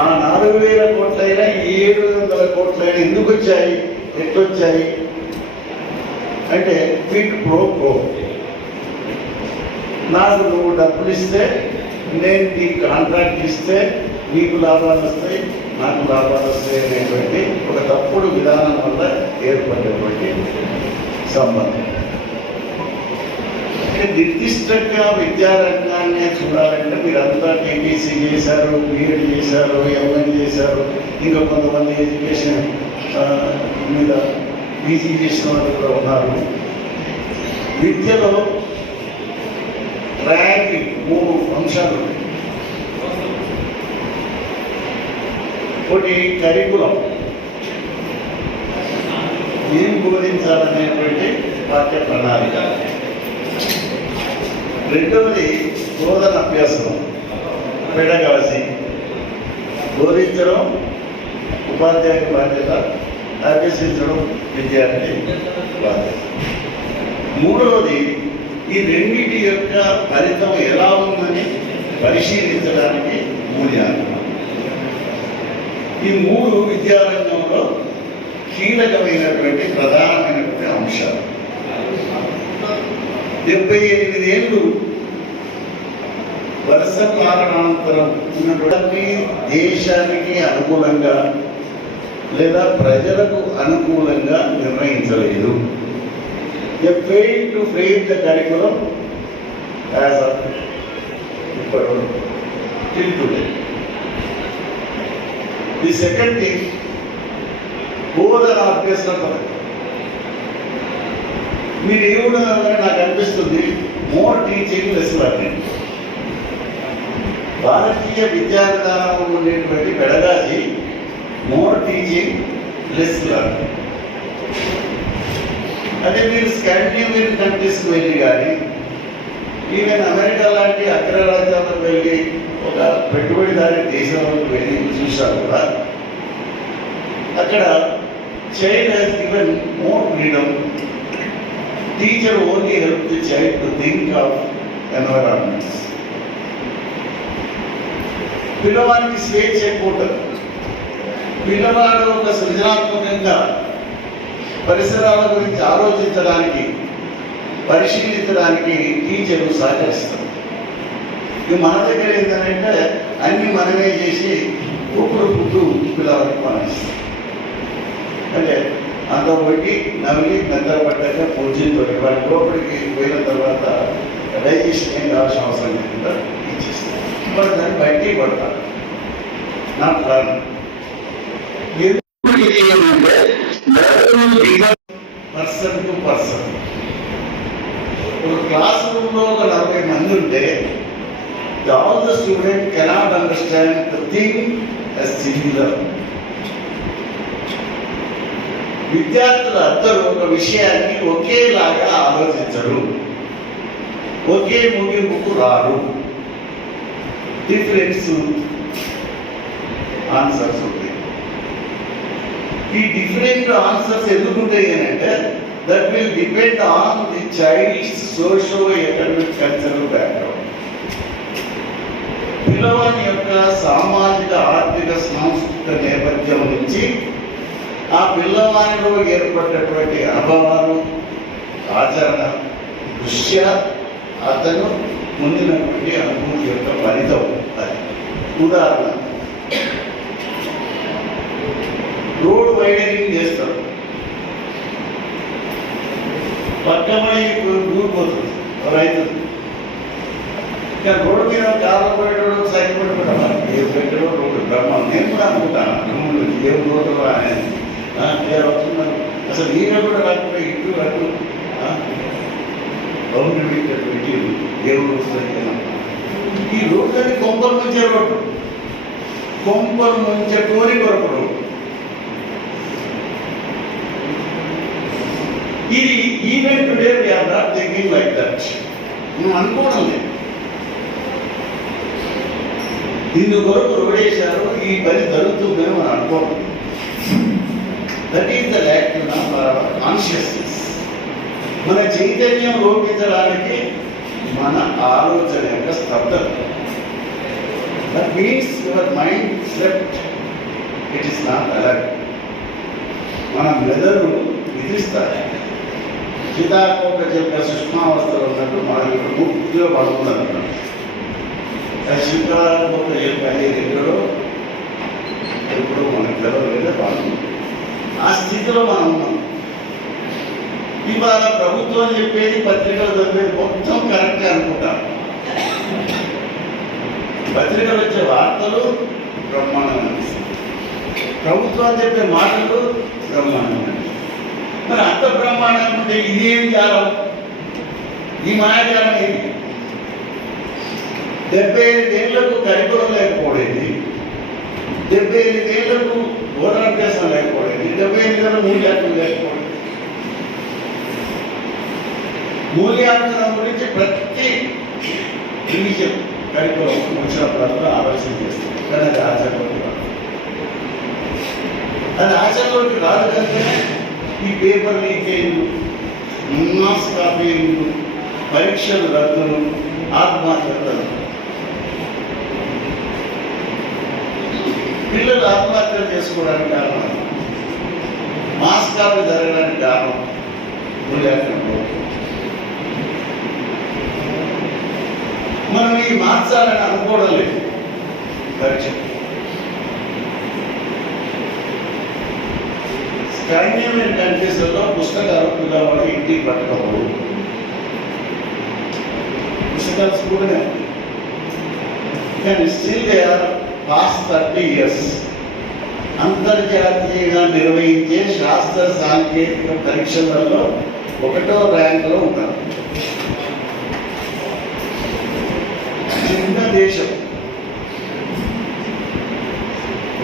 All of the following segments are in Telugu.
ఆ 4,000 కోట్లైనా 700 కోట్లైనా ఎందుకు వచ్చాయి, ఎట్లొచ్చాయి అంటే క్విడ్ ప్రో ప్రో. నాకు నువ్వు డబ్బులు ఇస్తే, నేను నీకు కాంట్రాక్ట్ ఇస్తే నీకు లాభాలు వస్తాయి, నాకు లాభాలు వస్తాయి అనేటువంటి ఒక తప్పుడు విధానం వల్ల ఏర్పడేటువంటి సంబంధం. నిర్దిష్టంగా విద్యారంగాన్ని చూడాలంటే మీరంతా టీబీసీ చేశారు, బీఎడ్ చేశారు, ఎంఎన్ చేశారు, ఇంకా కొంతమంది ఎడ్యుకేషన్ మీద పీజీ చేసిన వాళ్ళు కూడా ఉన్నారు. విద్యలో ర్యాంకింగ్ 3 అంశాలు. ఒకటి కరికులం, ఏం బోధించాలనేటువంటి పాఠ్య ప్రణాళిక. రెండవది బోధన అభ్యాసం, పెడగాసి, బోధించడం ఉపాధ్యాయుని బాధ్యత, అభ్యసించడం విద్యార్థి బాధ్యత. మూడవది ఈ రెండింటి యొక్క ఫలితం ఎలా ఉందని పరిశీలించడానికి మూల్యాంకనం. ఈ 3 విద్యారంగంలో కీలకమైనటువంటి ప్రధానమైనటువంటి అంశాలు. 78 ఏళ్ళు వరుస పాలనానంతరం ఉన్నటువంటి దేశానికి అనుకూలంగా లేదా ప్రజలకు అనుకూలంగా నిర్ణయించలేదు. They failed to frame the curriculum as of till today. The second thing, బోధన అభ్యసన పద్ధతి. మీరు ఏమన్నారని నాకు అనిపిస్తుంది, మోర్ టీచింగ్ లెస్ లెర్నింగ్. భారతీయ విద్యా విధానంలో ఉండేటువంటి pedagogy more teaching less learning. అదే మీరు స్కాండినేవియన్ కంట్రీస్కి వెళ్ళి కానీ, ఈవెన్ అమెరికా లాంటి అగ్రరాజ్యాలకు వెళ్ళి ఒక పెట్టుబడిదారి దేశంలోకి వెళ్ళి చూశారు కూడా, అక్కడ child has given more freedom. Teacher only help the child to think of environments. పిల్లవాడికి స్వేచ్ఛ ఎక్కువ. పిల్లవాడు ఒక సృజనాత్మకంగా పరిసరాల గురించి ఆలోచించడానికి, పరిశీలించడానికి టీచరు సహకరిస్తారు. ఇక మన దగ్గర ఏంటంటే అన్నీ మనమే చేసి ఒప్పుడు పుట్టు పిల్లవాడికి పనిస్తాం. అంటే అంత ఒకటి నవ్వి మెత్తలు పడ్డాక పూజతో వాడి లోపలికి పోయిన తర్వాత డైజెషన్ ఏం కావాల్సిన అవసరం లేకుండా ఇచ్చేస్తాం. మరి దాన్ని బయటికి పడతారు. నా ప్లాన్ పర్సన్ టు పర్సన్. ఒక క్లాస్ రూమ్లో ఒక 40 మంది ఉంటే all the student cannot understand the thing as similar. విద్యార్థులు అందరూ ఒక విషయాన్ని ఒకేలాగా ఆలోచించరు, ఒకే ముగింపుకు రారు. డిఫరెన్స్ ఆన్సర్స్ ఉంటాయి. ఈ డిఫరెంట్ ఆన్సర్స్ ఎందుకుంటాయి అని అంటే that will depend on the child's socio economic cultural background. పిల్లవాని యొక్క సామాజిక ఆర్థిక సాంస్కృతిక నేపథ్యం నుంచి ఆ పిల్లవానిలో ఏర్పడినటువంటి అనుభవాలు, ఆచరణ దృష్ట్యా అతను పొందినటువంటి అనుభూతి యొక్క ఫలితం అది. ఉదాహరణ, రోడ్ వైడనింగ్ చేస్తారు, పక్కమని ఊరిపోతుంది రైతు. కానీ రోడ్డు మీద కార్లు పోయేటోడు సైకిల్ పెట్టుకుంటామా, ఏ పెట్టడో రోడ్డు బ్రహ్మ. నేను కూడా అనుకుంటాను ఏ రోడ్డు అనేది అవుతున్నారు. అసలు ఈయన కూడా రాకుండా ఇటు అటు బౌండరీ పెట్టి ఏ రోడ్డు వస్తుంది. ఈ రోడ్డు అని కొంపలు ముంచే రోడ్డు, కొంపలు ముంచే టోరీ కొరకు రోడ్డు. ఇది even today we are not thinking like that. మనం అనుకోవడం లేదు. దీని కొరకు రోడేశారు, ఈ పని జరుగుతుందని మనం అనుకోవడం. That is the lack of consciousness. మన చైతన్యం లోపించడానికి మన ఆలోచన యొక్క స్తబ్దత. That means your mind slept. It is not alive. మన మెదడు నిద్రిస్తాయి. సీతాకోక చిలుక సుష్మావస్థలో ఉన్నట్టు మనం ఇక్కడ పూర్తిగా పడుకుంటున్నాం. సీతాకోక చిలుక అనేది ఎక్కడో ఎప్పుడో మనకు తెలవలేదే పడుతుంది. ఆ స్థితిలో మనం ఉన్నాం. ఇవాళ ప్రభుత్వం చెప్పేది, పత్రికలు చదివేది మొత్తం కరెక్ట్గా అనుకుంటాం. పత్రికలు వచ్చే వార్తలు బ్రహ్మాండంగా అనిపిస్తాయి, ప్రభుత్వాలు చెప్పే మాటలు బ్రహ్మాండంగా. మరి అంత బ్రహ్మాండంగా ఉంటే ఇదేం జాలం, ఈ మాయాజాలం ఏది? 75 ఏళ్లకు కరికులం లేకపోవడేది, 75 ఏళ్లకు ఓరాభ్యాసం లేకపోవడేది, 75 ఏళ్ళ మూల్యాంకనం లేకపోవడేది. మూల్యాంకనం గురించి ప్రతి డివిజన్ కరికులం వచ్చినప్పుడల్లా ఆలోచన చేస్తుంది, కానీ అది ఆచరణలోకి రాదు. అది ఆచరణలోకి రాదు కనుక ఈ పేపర్ లీకేజీలు, మాస్ కాపీలు, పరీక్షలు రద్దులు, ఆత్మహత్యలు. పిల్లలు ఆత్మహత్యలు చేసుకోవడానికి కారణం, మాస్ కాపీ జరగడానికి కారణం మూల్యాంకనం. మనం ఈ మార్చాలని అనుకోవడం లేదు. పరీక్ష స్కాండినేవియన్ కంట్రీస్లో పుస్తకాలు పిల్లవాడు ఇంటికి పట్టుకోవడం, పుస్తకాలు స్కూల్నే, కానీ still they are past 30 years అంతర్జాతీయంగా నిర్వహించే శాస్త్ర సాంకేతిక పరీక్షలలో 1వ ర్యాంకులో ఉంటారు. చిన్న దేశం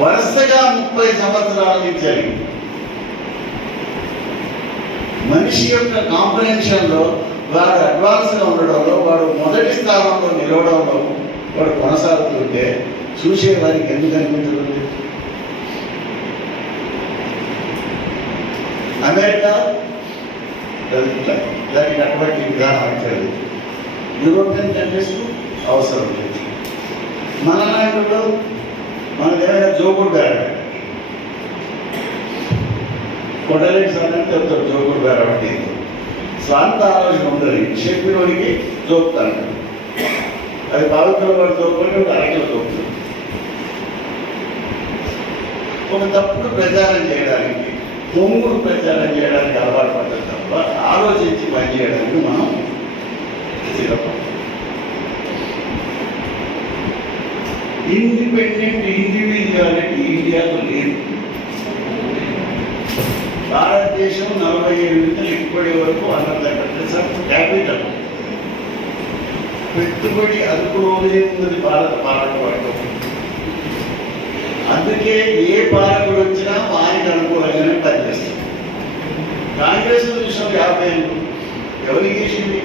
వరుసగా 30 సంవత్సరాల నుంచి జరిగింది. మనిషి యొక్క కాంప్రహెన్షన్లో వాడు అడ్వాన్స్గా ఉండడంలో, వాడు మొదటి స్థానంలో నిలవడంలో వాడు కొనసాగుతుంటే చూసేవారికి ఎందుకు అనిపించదు? అమెరికా దానికి అటువంటి విధానం అయితే యూరోపియన్ కంట్రీస్కు అవసరం లేదు. మన నాయకుడు మనదేమైనా జోకుడు బేరబెట్టాలి, కొట్టలేని సమయం చెప్తారు జోకుడు బేరబట్టి. స్వాంత ఆలోచన ఉంటుంది, చెప్పినోడికి జోకుతాడు. అది బాగుతున్న వాడు జోకుని అరకిలో జోకుతాడు. ఒక తప్పుడు ప్రచారం చేయడానికి, పొంగుడు ప్రచారం చేయడానికి అలవాటు పడ్డది తప్ప ఆలోచించి పనిచేయడానికి మనం సిద్ధపడతాం. ఇండిపెండెంట్ ఇండివిజువాలిటీ ఇండియాలో లేదు. భారతదేశం 47 నుంచి ఇప్పటి వరకు క్యాపిటల్ పెట్టుబడి అదుపులోనే ఉన్నది భారత పాలకవర్గం. అందుకే ఏ పాలకుడు వచ్చినా వారికి అనుకూలంగానే పనిచేస్తుంది. కాంగ్రెస్ విషయం 50 ఏళ్ళు ఎవరికి చేసింది?